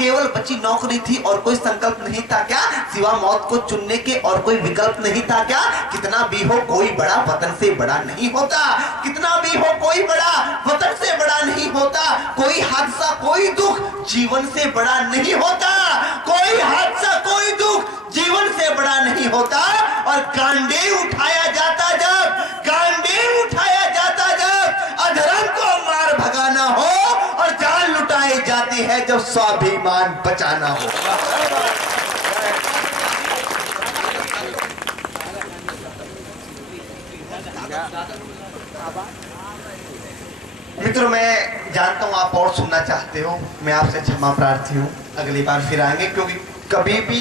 केवल बची नौकरी थी और कोई संकल्प नहीं था क्या? सिवा मौत को चुनने के और कोई विकल्प नहीं था क्या? कितना भी हो कोई बड़ा वतन से बड़ा नहीं होता, कितना भी हो कोई बड़ा वतन से बड़ा नहीं होता। कोई हादसा कोई दुख जीवन से बड़ा नहीं होता, कोई हादसा कोई दुख जीवन से बड़ा नहीं होता। और गांडे उठाया जाता जब, गांडे उठाया जाता जब अधर्म को मार भगाना हो, और जान लुटाई जाती है जब स्वाभिमान बचाना हो। मित्रों, मैं जानता हूं आप और सुनना चाहते हो, मैं आपसे क्षमा प्रार्थी हूं। अगली बार फिर आएंगे, क्योंकि कभी भी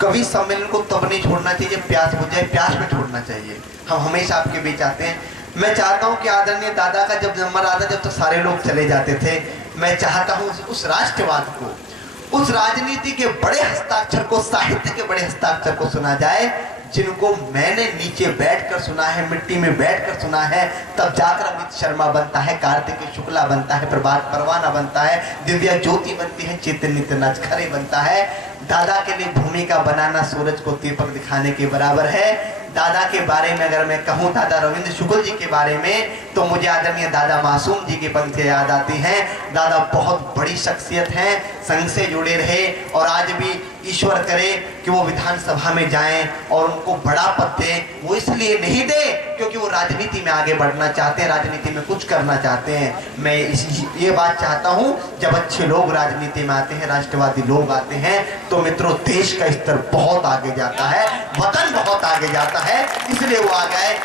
कवि सम्मेलन को तब नहीं छोड़ना चाहिए प्यास बुझ जाए, प्यास में छोड़ना चाहिए। हम हमेशा आपके बीच आते हैं। मैं चाहता हूं कि आदरणीय दादा का जब नंबर आता, जब तो सारे लोग चले जाते थे, मैं चाहता हूं उस राष्ट्रवाद को, उस राजनीति के बड़े हस्ताक्षर को, साहित्य के बड़े हस्ताक्षर को सुना जाए, जिनको मैंने नीचे बैठकर सुना है, मिट्टी में बैठकर सुना है। तब जाकर अमित शर्मा बनता है, कार्तिक शुक्ला बनता है, प्रभात परवाना बनता है, दिव्या ज्योति बनती है, चैतन्य नचखरे बनता है। दादा के लिए भूमिका बनाना सूरज को दीपक दिखाने के बराबर है। दादा के बारे में अगर मैं कहूँ, दादा रविंद्र शुक्ल जी के बारे में, तो मुझे आदरणीय दादा मासूम जी की पंक्तियां याद आती हैं। दादा बहुत बड़ी शख्सियत हैं, संघ से जुड़े रहे, और आज भी ईश्वर करे कि वो विधानसभा में जाएं और उनको बड़ा पद दे। वो इसलिए नहीं दे क्योंकि वो राजनीति में आगे बढ़ना चाहते हैं, राजनीति में कुछ करना चाहते हैं। मैं ये बात चाहता हूँ, जब अच्छे लोग राजनीति में आते हैं, राष्ट्रवादी लोग आते हैं, तो मित्रों देश का स्तर बहुत आगे जाता है, वतन बहुत आगे जाता है। इसलिए वो आ गए।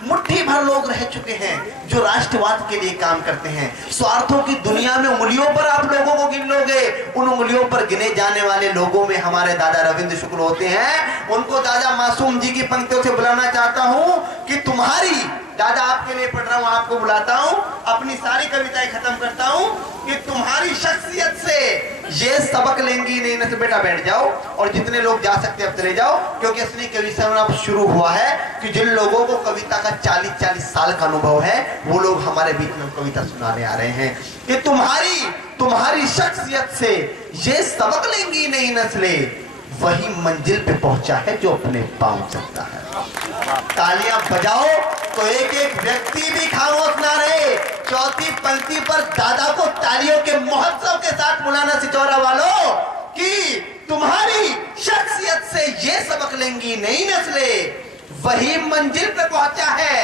मुट्ठी भर लोग रह चुके हैं जो राष्ट्रवाद के लिए काम करते हैं। स्वार्थों की दुनिया में उंगलियों पर आप लोगों को गिन लोगे, उन उंगलियों पर गिने जाने वाले लोगों में हमारे दादा रविंद्र शुक्ल होते हैं। उनको दादा मासूम जी की पंक्तियों से बुलाना चाहता हूं कि तुम्हारी, दादा आपके लिए पढ़ रहा हूं, आपको बुलाता हूं, अपनी सारी कविताएं खत्म करता हूं कि तुम्हारी शख्सियत से ये सबक लेंगी नहीं न। तो बेटा बैठ जाओ, और जितने लोग जा सकते अब चले जाओ, क्योंकि असली कवि सम्मेलन अब शुरू हुआ है। कि जिन लोगों को कविता का 40-40 साल का अनुभव है, वो लोग हमारे बीच में कविता सुनाने आ रहे हैं कि तुम्हारी शख्सियत से ये सबक लेंगी नई नस्लें, वही मंजिल पे पहुंचा है जो अपने पांव चलता है। तालियां बजाओ तो एक एक व्यक्ति भी खामोश ना रहे। चौथी पंक्ति पर दादा को तालियों के महोत्सव के साथ बुलाना, सिचौरा वालों, कि तुम्हारी शख्सियत से ये सबक लेंगी नई नस्लें, वही मंजिल पे पहुंचा है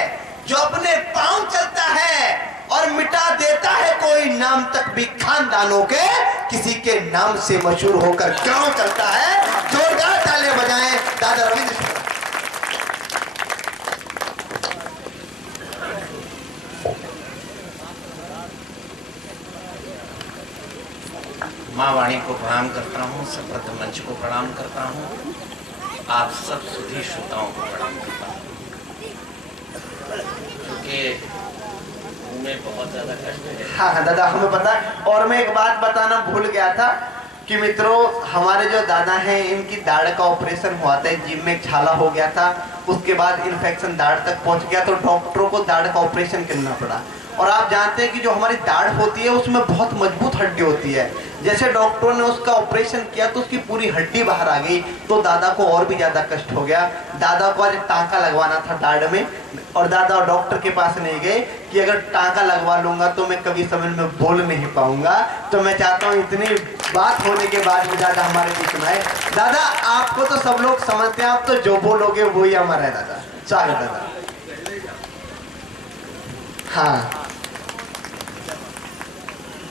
जो अपने पांव चलता है, और मिटा देता है कोई नाम तक भी खानदानों के, किसी के नाम से मशहूर होकर गांव चलता है। जोरदार तालियां बजाएं दादा रविंद्र शुक्ल। माँ वाणी को प्रणाम करता हूँ, सप्रथ मंच को प्रणाम करता हूँ, आप सब सुधी श्रोताओं को प्रणाम करता हूँ, क्योंकि में बहुत ज्यादा कष्ट है। हाँ दादा, हमें पता है। और मैं एक बात बताना भूल गया था कि मित्रों, हमारे जो दादा हैं, इनकी दाढ़ का ऑपरेशन हुआ था, जिम में एक छाला हो गया था, उसके बाद इन्फेक्शन दाढ़ तक पहुंच गया, तो डॉक्टरों को दाढ़ का ऑपरेशन करना पड़ा। और आप जानते हैं कि जो हमारी दाढ़ होती है उसमें बहुत मजबूत हड्डी होती है। जैसे डॉक्टरों ने उसका ऑपरेशन किया तो उसकी पूरी हड्डी बाहर आ गई, तो दादा को और भी ज्यादा कष्ट हो गया। दादा को आज टांका लगवाना था दाढ़ में, और दादा डॉक्टर के पास नहीं गए कि अगर टांका लगवा लूंगा तो मैं कभी समय में बोल नहीं पाऊंगा। तो मैं चाहता हूँ इतनी बात होने के बाद भी दादा हमारे बीच में आए। दादा आपको तो सब लोग समझते हैं, आप तो जो बोलोगे वही हमारा है। दादा स्वागत दादा। हाँ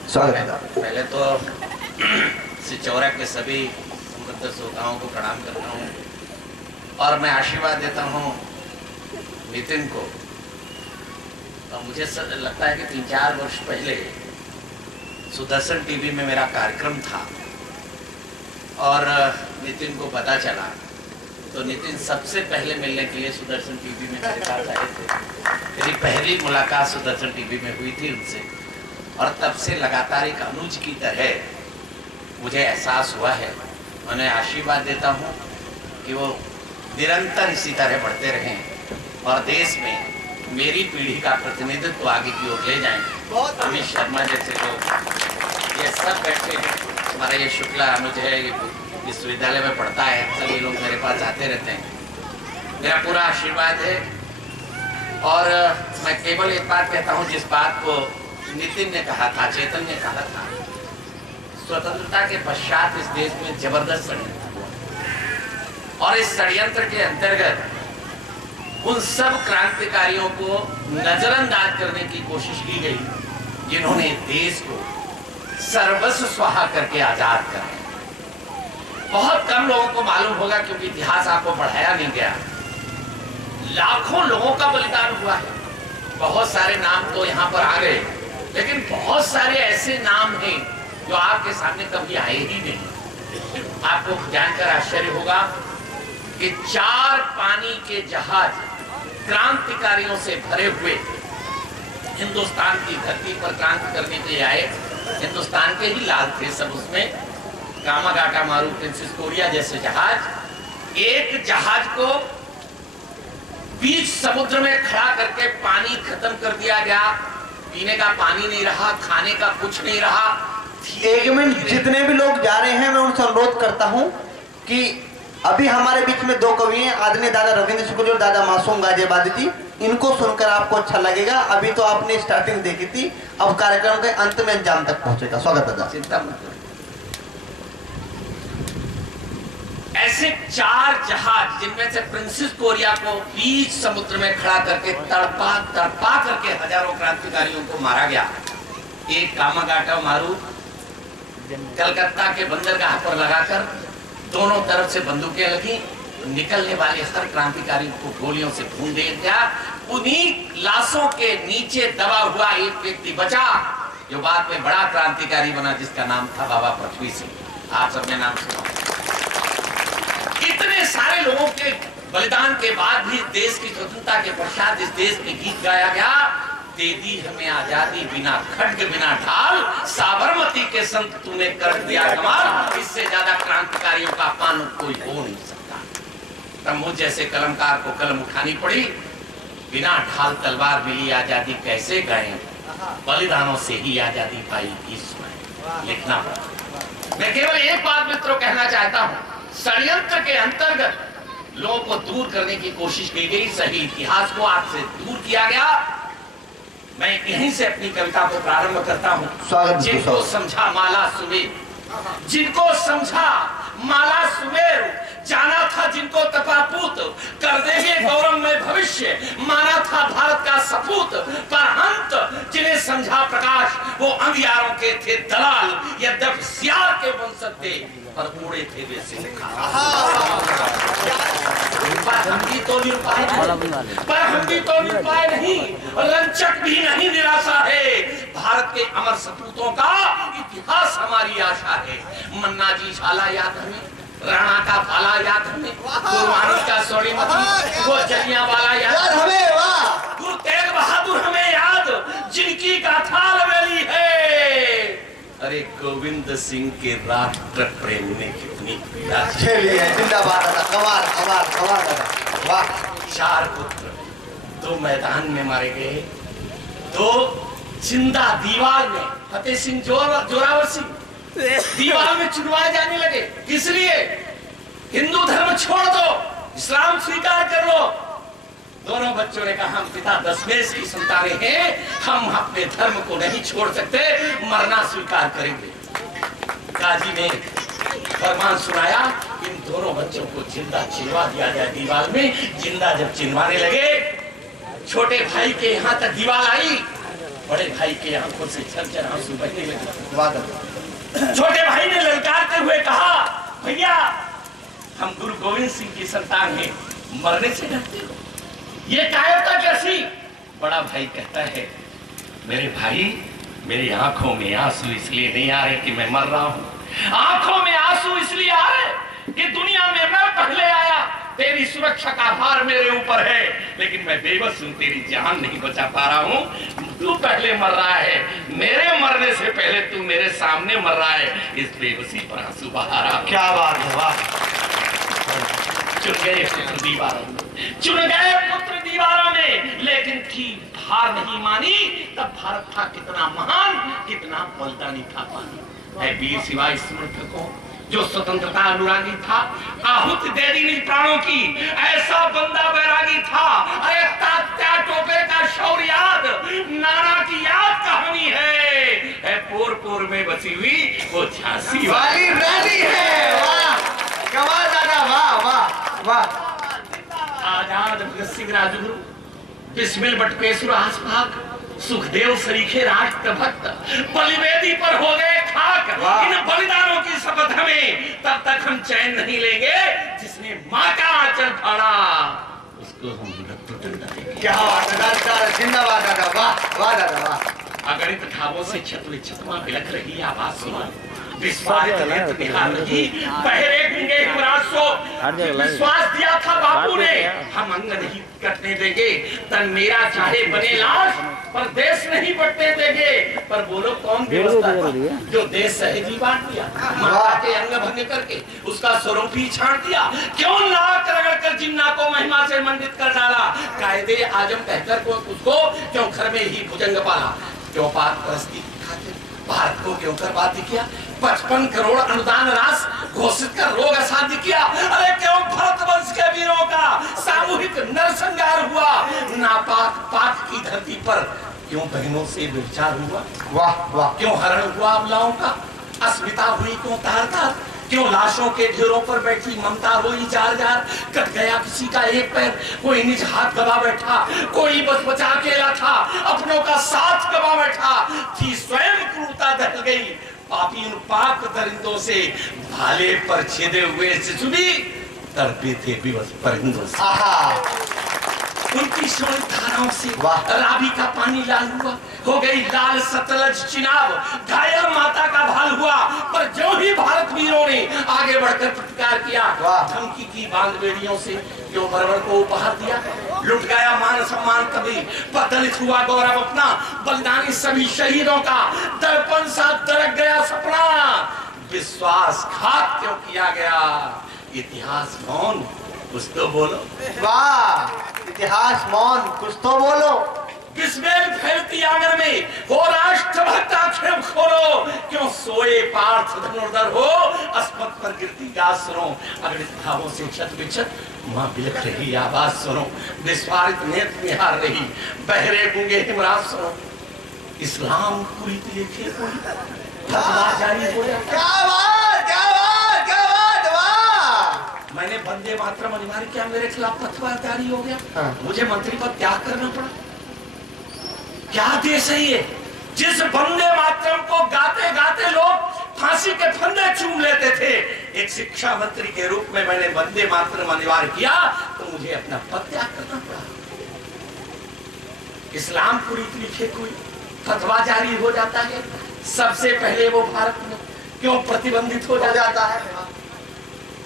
स्वागत है। पहले तो सिचौरा के सभी समृद्ध श्रोताओं को प्रणाम करता हूँ, और मैं आशीर्वाद देता हूँ नितिन को। और मुझे लगता है कि 3-4 वर्ष पहले सुदर्शन टीवी में मेरा कार्यक्रम था, और नितिन को पता चला, तो नितिन सबसे पहले मिलने के लिए सुदर्शन टीवी में मेरे पास आए थे। मेरी पहली मुलाकात सुदर्शन टीवी में हुई थी उनसे, और तब से लगातार एक अनुज की तरह मुझे एहसास हुआ है। मैं आशीर्वाद देता हूँ कि वो निरंतर इसी तरह बढ़ते रहें और देश में मेरी पीढ़ी का प्रतिनिधित्व आगे की ओर ले जाएं। अमित शर्मा जैसे लोग ये सब बैठे हैं, हमारा ये शुक्ला अनुज है, ये विश्वविद्यालय में पढ़ता है, अक्सर ये लोग मेरे पास आते रहते हैं। मेरा पूरा आशीर्वाद है और मैं केवल एक बात कहता हूँ, जिस बात को नितिन ने कहा था, चेतन ने कहा था, स्वतंत्रता के पश्चात इस देश में जबरदस्त षड्यंत्र हुआ और इस षड्यंत्र के अंतर्गत उन सब क्रांतिकारियों को नजरअंदाज करने की कोशिश की गई जिन्होंने देश को सर्वस्व स्वाहा करके आजाद करा। बहुत कम लोगों को मालूम होगा क्योंकि इतिहास आपको पढ़ाया नहीं गया। लाखों लोगों का बलिदान हुआ है। बहुत सारे नाम तो यहाँ पर आ गए, लेकिन बहुत सारे ऐसे नाम हैं जो आपके सामने कभी आए ही नहीं। आपको जानकर आश्चर्य होगा कि 4 पानी के जहाज क्रांतिकारियों से भरे हुए हिंदुस्तान की धरती पर क्रांति करने के लिए आए। हिंदुस्तान के ही लाल थे सब उसमें, कामागाटा मारू, प्रिंसेस कोरिया जैसे जहाज। एक जहाज को बीच समुद्र में खड़ा करके पानी खत्म कर दिया गया, पीने का पानी नहीं रहा, खाने का कुछ नहीं रहा। एक मिनट, जितने भी लोग जा रहे हैं मैं उनसे अनुरोध करता हूं कि अभी हमारे बीच में 2 कवि हैं, आदरणीय दादा रविंद्र शुक्ल और दादा मासूम गाजियाबादी जी। इनको सुनकर आपको अच्छा लगेगा। अभी तो आपने स्टार्टिंग देखी थी, अब कार्यक्रम के अंत में अंजाम तक पहुंचेगा। स्वागत दादा। चिंता मत करो। ऐसे 4 जहाज जिनमें से प्रिंसेस कोरिया को बीच समुद्र में खड़ा करके तड़पा तड़पा करके हजारों क्रांतिकारियों को मारा गया। एक कामागाटा मारू कलकत्ता के बंदरगाह पर लगाकर दोनों तरफ से बंदूकें लगी, निकलने वाले हर क्रांतिकारी को गोलियों से भून दिया गया। उन्हीं लाशों के नीचे दबा हुआ एक व्यक्ति बचा जो बाद में बड़ा क्रांतिकारी बना, जिसका नाम था बाबा पृथ्वी सिंह। आप सबने नाम सुना। इतने सारे लोगों के बलिदान के बाद भी देश की स्वतंत्रता के पश्चात इस देश में गीत गाया गया, दे दी हमें आजादी बिना खड्ग बिना ढाल, साबरमती के संत तूने कर दिया कमाल। इससे ज्यादा क्रांतिकारियों का अपमान कोई हो नहीं सकता। तब मुझ जैसे कलमकार को कलम उठानी पड़ी। बिना ढाल तलवार मिली आजादी कैसे गए, बलिदानों से ही आजादी पाई भी सुनाए, लिखना पड़ा। मैं केवल एक बात मित्रों कहना चाहता हूँ, षड्यंत्र के अंतर्गत लोगों को दूर करने की कोशिश की गई, सही इतिहास को आपसे दूर किया गया। मैं यहीं से अपनी कविता को प्रारंभ करता हूँ। जिनको समझा माला सुमेर, जिनको समझा माला सुमेर, जाना था जिनको तपापूत, कर देंगे गौरव में भविष्य, माना था भारत का सपूत। पर अंत जिन्हें समझा प्रकाश, वो अंगियारों के थे दलाल। यद्यपि सियार के वंशज थे पर उड़े थे वे सिंह। पर हम भी तो निरुपाय नहीं, रंचक भी नहीं, निराशा है। भारत के अमर सपूतों का इतिहास हमारी आशा है। मन्ना जी झाला याद हमें, राणा का भाला याद हमें, गुरु का सोनीपत, वो जलियांवाला याद हमें, गुरु तेग बहादुर हमें याद, जिनकी गाथा अलबेली है। अरे गोविंद सिंह के राष्ट्र प्रेम ने कितनी जिंदाबाद। कमाल कमाल कमाल। वाह। 4 पुत्र 2 मैदान में मारे गए, 2 जिंदा दीवार में। फतेह सिंह जोरावर सिंह दीवार में चुनवाए जाने लगे। किस लिए? हिंदू धर्म छोड़ दो, इस्लाम स्वीकार कर लो। दोनों बच्चों ने कहा हम पिता दशमेश की संतानें हैं, हम अपने धर्म को नहीं छोड़ सकते, मरना स्वीकार करेंगे। काजी ने फरमान सुनाया, इन दोनों बच्चों को जिंदा चिनवा दिया जाए दीवार में। जिंदा जब चिनवाने लगे, छोटे भाई के यहाँ तक दीवार आई, बड़े भाई के आंखों से झरझर आंसू बहने लगे। छोटे भाई ने ललकारते हुए कहा, भैया हम गुरु गोविंद सिंह की संतान हैं, मरने से डरते हो, ये कायरता कैसी? बड़ा भाई कहता है, मेरे भाई मेरी आंखों में आंसू इसलिए नहीं आ रहे कि मैं मर रहा हूँ, आंखों में आंसू इसलिए आ रहे कि दुनिया में मैं पहले आया, तेरी सुरक्षा का भार मेरे ऊपर है, लेकिन मैं बेबस हूँ, तेरी जान नहीं बचा पा रहा हूँ। तू पहले मर रहा है, मेरे मरने से पहले तू मेरे सामने मर रहा है, इस बेबसी पर आंसू बहा रहा। क्या बात है, वाह। चुन गए पुत्र दीवारों में, चुन गए पुत्र दीवारों में, लेकिन थी हार नहीं मानी। तब भारत था कितना महान, कितना बलिदानी था पानी। है वीर शिवाजी समर्थकों, जो स्वतंत्रता अनुरागी था, आहुति दे दी निज प्राणों की, ऐसा बंदा बैरागी था। अरे तात्या टोपे का शौर्य याद, नाना की याद कहानी है पोर पोर में बसी हुई वो झांसी वाली रानी है। वाह कमाल दादा, वाह वाह वाह। आजाद भगत सिंह राजगुरु, बिस्मिल बटकेश्वर आसपाक, सुखदेव सरीखे राष्ट्र भक्त, बलिवेदी पर हो गए खाक। इन बलिदानों की शपथ हमें तब तक हम चैन नहीं लेंगे जिसने माँ का आंचल फाड़ा उसको हम टूटने देंगे। क्या जिंदाबाद दादा, वाह वाह दादा वाह। अगणित ठावों से छत विच्छत मां बिलख रही आवाज सुना, विश्वास नेत्र निहार रही, बहरे गूंगे हिमराज सो। विश्वास दिया था बापू ने, हम अंग नहीं कटने देंगे, तन मेरा चाहे बने लाश पर देश नहीं बटने देंगे। पर बोलो कौन व्यवस्था था जो देश सहेजी बांट दिया, माता के अंग भंग करके उसका स्वरूप ही छांट दिया। क्यों नाक रगड़ कर जिन्ना को महिमा से मंडित कर डाला, कायदे आजम कहकर को उसको क्यों घर में ही भुजंग पाला, क्यों पाक परस्ती खातिर भारत को क्यों बर्बादी किया, 55 करोड़ अनुदान राशि घोषित कर रोग असाध्य किया। अरे क्यों भरत वंश के वीरों का सामूहिक नरसंहार हुआ, नापाक पाक की धरती पर क्यों बहनों से व्यभिचार हुआ। वाह वाह। क्यों हरण हुआ अबलाओं का, अस्मिता हुई क्यों तार तार, क्यों लाशों के ढेरों पर बैठी ममता रोई जार जार। कट गया किसी का एक पैर, कोई निज हाथ दबा बैठा, कोई बच बचा अकेला था, अपनों का साथ गवा बैठा। थी स्वयं क्रूरता दहल गई, पापी उन पाक दरिंदों से, भाले पर छेदे हुए शिशु भी तड़पे थे विवश परिंदों से। उनकी शोणित धाराओं से रावी का पानी लाल हुआ, हो गई लाल सतलज चिनाब, घायल माता का भाल हुआ। पर जो ही भारत वीरों ने आगे बढ़कर प्रतिकार किया, धमकी की बांध बेड़ियों से क्यों बरबर को उपहार दिया, लुट गया मान सम्मान कभी, बदलित हुआ गौरव अपना, बलिदानी सभी शहीदों का दर्पण सा दरक गया सपना। विश्वासघात क्यों किया गया, इतिहास मौन कुछ तो बोलो। वाह, इतिहास मौन कुछ तो बोलो। बिस्मिल फैलती आंगन में हो राष्ट्रभक्त आंखें खोलो, क्यों सोए पार्थ धनुर्धर हो, अस्पत पर गिरती गासरों। अगणित भावों से छत विछत मां बिलख रही आवाज सुनो, निस्वार्थ नेत्र निहार रही, बहरे गूंगे हिमराज सुनो। इस्लाम पूरी लिखे कोई फतवा जारी हो जाता। क्या बात, क्या बात, क्या बात, वाह। मैंने वंदे मातरम अनिवार्य किया, मेरे खिलाफ फतवा जारी हो गया। हाँ। मुझे मंत्री पद त्याग करना पड़ा। क्या देश है ये, जिस वंदे मातरम को गाते गाते लोग फांसी के फंदे चूम लेते थे। एक शिक्षा मंत्री के रूप में मैंने वंदे मातरम अनिवार्य किया तो मुझे अपना पद त्याग करना पड़ा। इस्लाम पूरी लिखे कोई फतवा जारी हो जाता है, सबसे पहले वो भारत में क्यों प्रतिबंधित हो जाता है।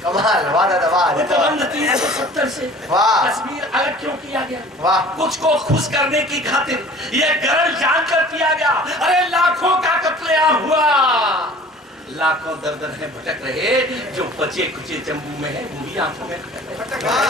कमाल, वाह दादा वाह। प्रतिबंध 370 से कश्मीर अलग क्यों किया गया, वाह। कुछ को खुश करने की खातिर ये गरल जानकर किया गया। अरे लाखों का कत्लेआम हुआ, लाखों दर है भटक रहे, जो बचे कुचे जम्मू में है वो भी आंखों में खटक रहे।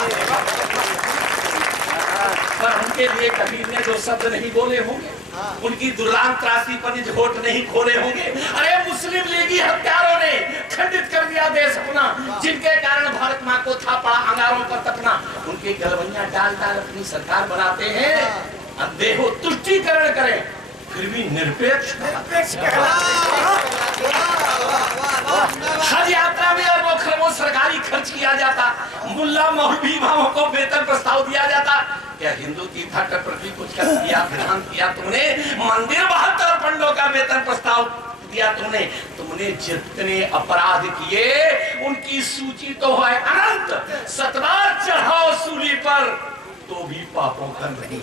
पर उनके लिए कबीर ने जो शब्द नहीं बोले होंगे, उनकी दुर्लान त्रासी पर निज होठ नहीं खोले होंगे। अरे मुस्लिम लीगी हत्यारों ने खंडित कर दिया देश अपना, जिनके कारण भारत माँ को था पड़ा अंगारों पर तपना। उनके गलवैया डाल डाल अपनी सरकार बनाते हैं, देहो तुष्टीकरण करें फिर भी निरपेक्ष। हज यात्रा में अरबों खरबों सरकारी खर्च किया जाता, मुल्ला मौलवी इमामों को वेतन प्रस्ताव दिया जाता। क्या हिंदू तीर्थाटन पर भी कुछ कर दिया, विधान किया तुमने? मंदिर 72 पंडों का वेतन प्रस्ताव दिया तुमने। तुमने जितने अपराध किए उनकी सूची तो है अनंत, सतबार चढ़ाओ सूली पर तो भी पापों का नहीं।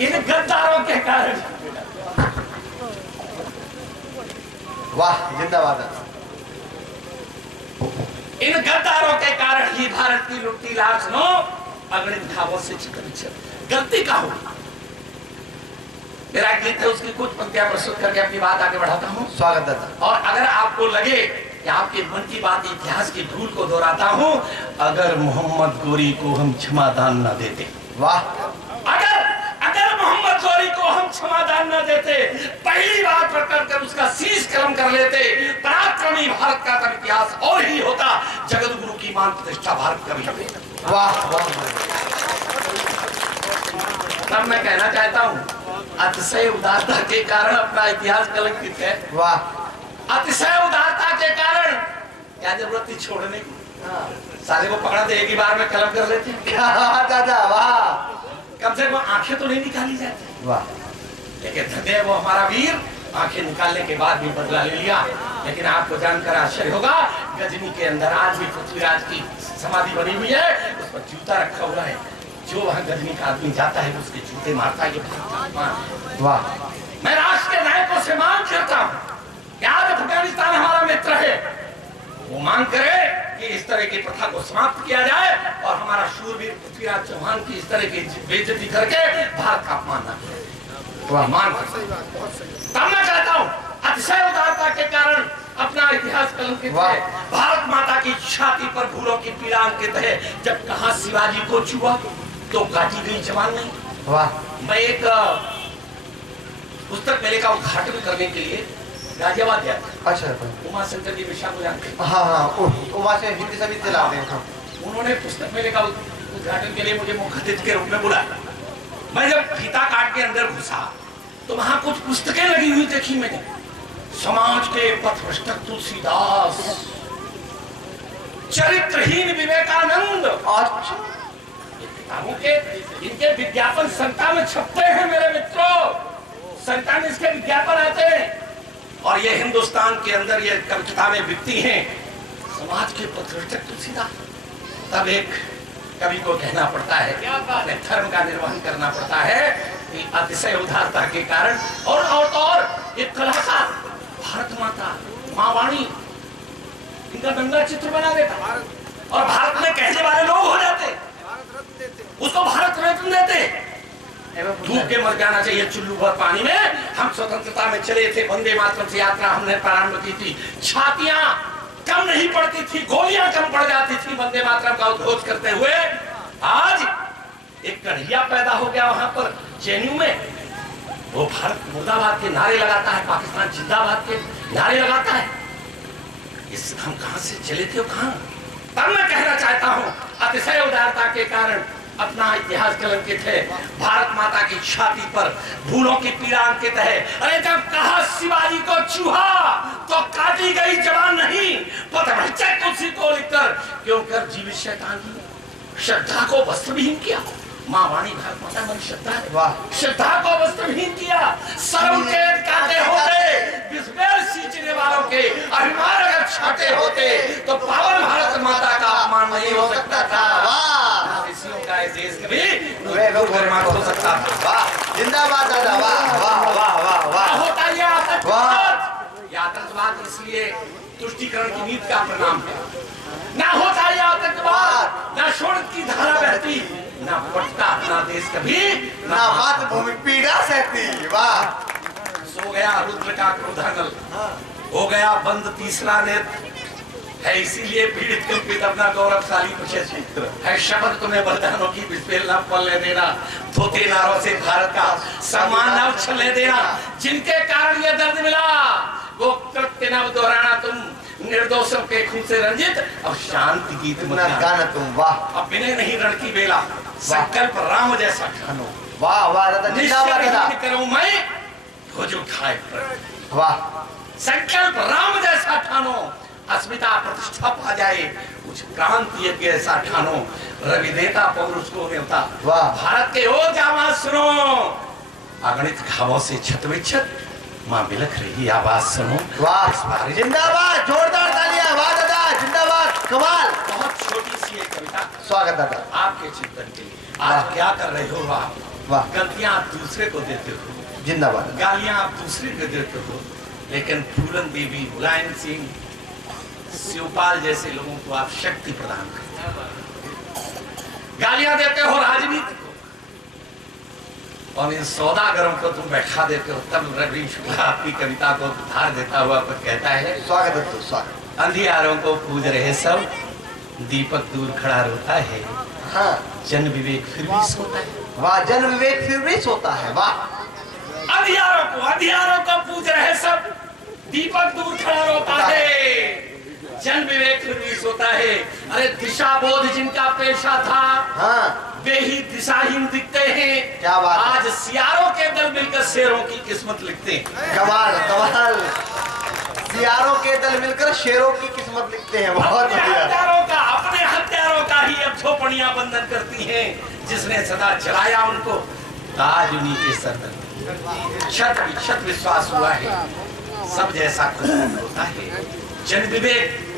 इन गद्दारों के कारण, वाह जिंदाबाद। इन गद्दारों के कारण ही भारत की लुट्टी लाश नो अगणित भावों से गलती का हो। मेरा गीत है, उसकी कुछ पंक्तियां प्रस्तुत करके अपनी बात आगे बढ़ाता हूँ। स्वागत दादा। और अगर आपको लगे कि आपके मन की बात इतिहास की भूल को दोहराता हूँ, अगर मोहम्मद गोरी को हम क्षमादान न देते, वाह, अगर मोहम्मद लेते, पहली बार पकड़ कर उसका शीश कलम कर लेते, पराक्रमी भारत का तब इतिहास और ही होता, जगत गुरु की मान प्रतिष्ठा भारत का भी होता। वाह वाह। तब मैं कहना चाहता हूँ, अतिशय उदारता के कारण अपना इतिहास कलंकित है। वाह। अतिशय उदारता के कारण क्या जरूरत थी छोड़ने की? साले को पकड़ा दे, एक ही बार में कलम कर लेते। क्या दादा, वाह। कम से कम आंखें तो नहीं निकाली जाती। वाह। लेकिन धन्य वो हमारा वीर, आंखें निकालने के बाद भी बदला ले लिया। लेकिन आपको जानकर आश्चर्य होगा, गजनी के अंदर आज भी पृथ्वीराज की समाधि बनी हुई है, उस पर जूता रखा हुआ है। जो वहाँ गजनी का आदमी जाता है उसके जूते मारता है। वाह। मैं राष्ट्र के नायकों से मांग करता हूँ कि आज अफगानिस्तान हमारा मित्र है, वो मांग करे कि इस तरह की प्रथा को समाप्त किया जाए और हमारा शूरवीर पृथ्वीराज चौहान की इस तरह की बेइज्जती करके भारत का अपमान न करे। वह मान तब मैं कहता हूँ, अतिशय उदारता के कारण अपना इतिहास कलंकित है। भारत माता की छाती पर भूलों की पीड़ा अंकित है। जब कहा शिवाजी को छुआ तो काटी गई जवान नहीं। वाह। मैं एक पुस्तक मेले का उद्घाटन करने के लिए गाजियाबाद गया था। अच्छा। उमा शंकर जी मिश्रा को जानते हैं? हाँ हाँ, उमा से हिंदी सभी दिलाते हैं। हाँ। उन्होंने पुस्तक मेले का उद्घाटन के लिए मुझे मुख्य अतिथि के रूप में बुलाया। मैं जब फीता काट के अंदर घुसा तो वहां कुछ पुस्तकें लगी हुई देखी मैंने। समाज के पथभ्रष्ट तुलसीदास, चरित्रहीन विवेकानंद। अच्छा। किताबों के इनके विज्ञापन संता में छपते हैं मेरे मित्रों, संता में इसके विज्ञापन आते हैं और ये हिंदुस्तान के अंदर ये किताबें बिकती हैं। समाज के पथभ्रष्ट तुलसीदास। तब एक कवि को कहना पड़ता है, अपने धर्म का निर्वहन करना पड़ता है कि अतिशय उदारता के कारण और एक कलाकार भारत माता माँ वाणी इनका दंगा चित्र बना देता और भारत में कहने वाले लोग हो जाते, उसको भारत रत्न देते। धूप के मर जाना चाहिए चुल्लू भर पानी में। हम स्वतंत्रता में चले थे, वंदे मातरम से यात्रा हमने प्रारंभ की थी। छातियां कम नहीं पड़ती थी, गोलियां कम पड़ जाती थी वंदे मातरम का उद्घोष करते हुए। आज एक कन्हैया पैदा हो गया वहां पर जेएनयू में, वो भारत मुर्दाबाद के नारे लगाता है, पाकिस्तान जिंदाबाद के नारे लगाता है। इस हम कहां से चले थे, कहां? तब मैं कहना चाहता हूं, अतिशय उदारता के कारण अपना इतिहास कलंकित है। भारत माता की छाती पर भूलों की पीड़ा अंकित है। अरे जब कहा शिवाजी को चूहा तो काटी गई जवान नहीं। पथभ्रष्ट तुलसी को लिखकर क्यों कर जीवित शैतान श्रद्धा को वस्त्रविहीन किया। माँ वाणी भारत माता मन श्रद्धा है। वाह। श्रद्धा को वस्त्रविहीन किया। सर्व के काटे होते, विस्मय सींचने वालों के अभिमान अगर छाटे होते तो पावन भारत माता का अपमान नहीं हो सकता था। देश कभी हो सकता था। वाह, जिंदाबाद दादा। वाह वाह वाह वाह वाह। होता ये आतंकवाद, आतंकवाद इसलिए तुष्टीकरण की नीति का परिणाम है। ना होता ये आतंकवाद, ना शोषण की धारा बहती, ना पटता अपना देश कभी, ना मातृभूमि पीड़ा सहती। वाह। सो गया रुद्र का क्रोधानल, हो गया बंद तीसरा नेत्र है, इसीलिए पीड़ित कंपित अपना गौरवशाली क्षेत्र है। शब्द तुम्हें बलिदानों की विस्फेल न पलने देना, धोते नारों से भारत का सम्मान न उछलने देना। जिनके कारण ये दर्द मिला वो कृत्य न दोहराना तुम, निर्दोषों के खून से रंजित अब शांति गीत मत गाना तुम। वाह। अब बिने नहीं रण की बेला, संकल्प राम जैसा ठानो। वाह वाह दादा, जिंदाबाद दादा। करूं मैं खोज उठाए। वाह। संकल्प राम जैसा ठानो, अस्मिता प्रतिष्ठा पा जाए, कुछ क्रांति यज्ञ ऐसा ठानो, रवि देता पौरुष को न्योता। वाह। भारत के ओ जामा सुनो, अगणित घावों से छत विच्छत, माँ बिलख रही आवाज सुनो। वाह, जिंदाबाद, जोरदार तालियां। वाह दादा, जिंदाबाद, कमाल। बहुत छोटी सी एक कविता। स्वागत दादा। आपके चिंतन के लिए। आज क्या कर रहे हो आप? वाह। गलतियां आप दूसरे को देते हो, जिंदाबाद। गालियां आप दूसरे को देते हो, लेकिन फूलन देवी, मुलायम सिंह, शिवपाल जैसे लोगों को आप शक्ति प्रदान करते हो। गालियां देते हो राजनीति को और इन सौदागरों को तुम बैठा देते हो। तब रवि शुक्ला आपकी कविता को उधार देता हुआ कुछ कहता है। स्वागत है तो स्वागत। अंधियारों को पूज रहे सब, दीपक दूर खड़ा रोता है। हाँ। जन विवेक फिर भी सोता है। वाह, जन विवेक फिर भी सोता है। वाह। अंधियारों को दीपक दूर खड़ा रोता है, जन विवेक फिर भी सोता है। अरे दिशा बोध जिनका पेशा था, हाँ वे ही दिशाहीन दिखते हैं। क्या बात है। आज सियारों के दल मिलकर शेरों की किस्मत लिखते हैं। कमाल कमाल, सियारों के दल मिलकर शेरों की किस्मत लिखते हैं। बहुत अपने बढ़िया। हत्यारों का ही अब झोपड़ियां बंधन करती हैं। जिसने सदा जलाया उनको ताज उन्हीं के सर पर। शत विश्वास हुआ है सब जैसा कुछ होता है। जन विवेक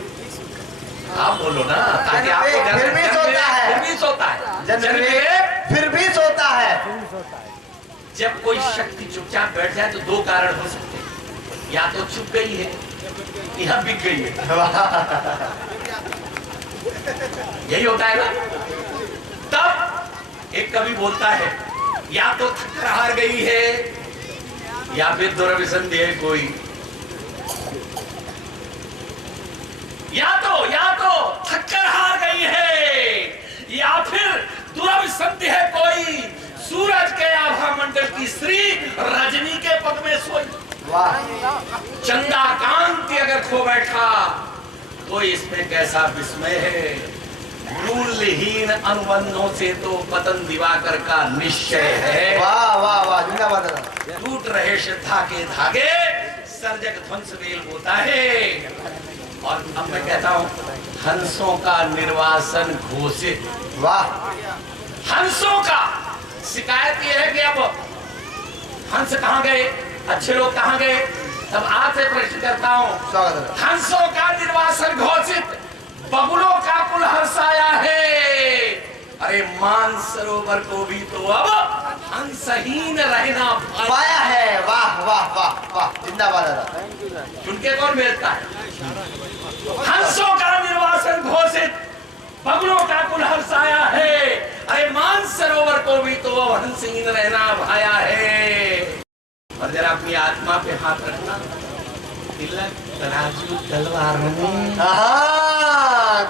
आप बोलो ना, ताकि आपको फिर भी सोता है, फिर भी सोता है। जन विवेक फिर भी सोता है। जब कोई शक्ति चुपचाप बैठ जाए तो दो कारण हो सकते हैं, या तो चुप गई है या बिक गई है। यही होता है ना। तब एक कवि बोलता है, या तो थक हार गई है या फिर दुर्विसंधि है कोई। या तो थक्कर हार गई है या फिर दुर्विसंधि है कोई। सूरज के आभा मंडल की श्री रजनी के पद में सोई। वाह। चंदा कांति अगर खो बैठा तो इसमें कैसा विस्मय है। मूल्यहीन अनुबंधों से तो पतन दिवाकर का निश्चय है। वाह वाह वाह, जिंदाबाद। टूट रहे श्रद्धा के धागे, सर्जक ध्वंस वेल होता है। और अब मैं कहता हूं, हंसों का निर्वासन घोषित। वाह। हंसों का शिकायत यह है कि अब हंस कहां गए, अच्छे लोग कहां गए। तब आपसे प्रश्न करता हूं, स्वागत है। हंसों का निर्वासन घोषित, बगुलों का कुल हर्षाया है। अरे मानसरोवर को भी तो अब हंसहीन रहना पाया है। वाह वाह वाह वाह, जिंदाबाद दादा। उनके कौन भेजता है। हंसों का निर्वासन घोषित, बगुलों का कुल हर्षाया है। अरे मानसरोवर को भी तो अब हंसहीन रहना भाया है। और जरा अपनी आत्मा पे हाथ रखना। तिलक तराजू तलवार में।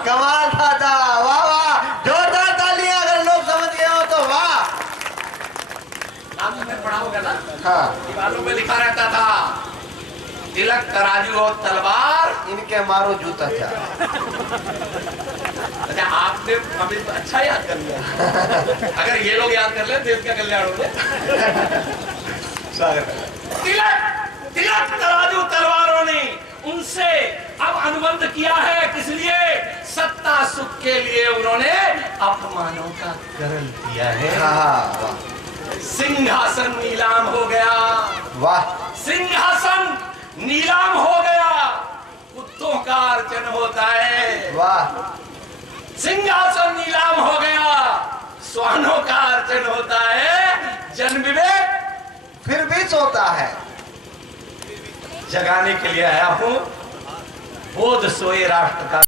कमाल था। वाह वाह, जोरदार तालियां अगर लोग समझ गए हो तो। वाह। आपने पढ़ा होगा ना, हाँ, दीवारों में लिखा रहता था, तिलक तराजू और तलवार इनके मारो जूता चार। अच्छा, आपने हमें तो अच्छा याद कर लिया। अगर ये लोग याद कर ले देश का कल्याण हो जाए। तिलक तराजू तलवारों ने उनसे अब अनुबंध किया है। किस लिए? सत्ता सुख के लिए उन्होंने अपमानों का करण किया है। हाँ, सिंहासन नीलाम हो गया। वाह। सिंहासन नीलाम हो गया, कुत्तों का अर्चन होता है। वाह। सिंहासन नीलाम हो गया, श्वानों का अर्चन होता है। जन विवेक फिर भी सोता है। जगाने के लिए आया हूं। बोध सोए राष्ट्र का